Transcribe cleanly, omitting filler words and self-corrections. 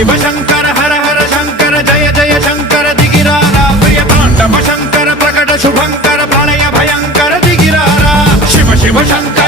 शिव शंकर हर हर शंकर जय जय शंकर दिगिरारा प्रिय तांडव शंकर प्रकट शुभंकर प्रलय भयंकर दिगिरारा शिव शिव शंकर